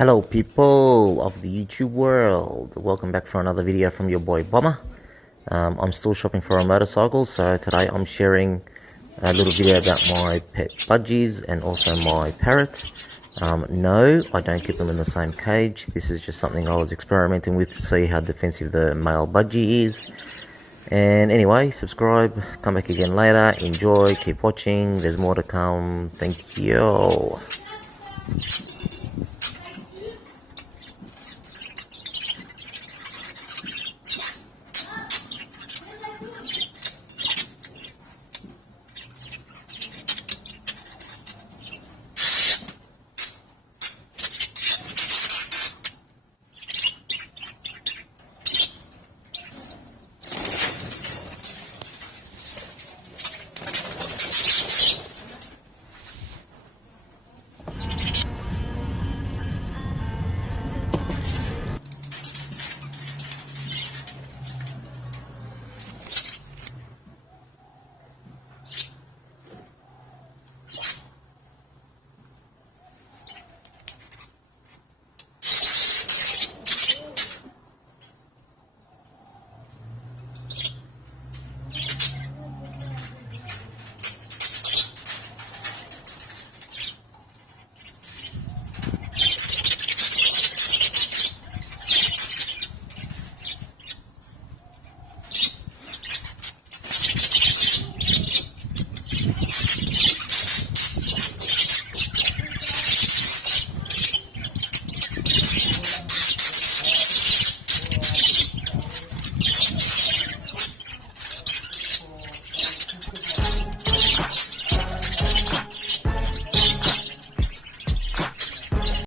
Hello people of the YouTube world, welcome back for another video from your boy Bomber. I'm still shopping for a motorcycle, so today I'm sharing a little video about my pet Budgies and also my Parrot. No, I don't keep them in the same cage. This is just something I was experimenting with to see how defensive the male Budgie is. And anyway, subscribe, come back again later, enjoy, keep watching, there's more to come. Thank you.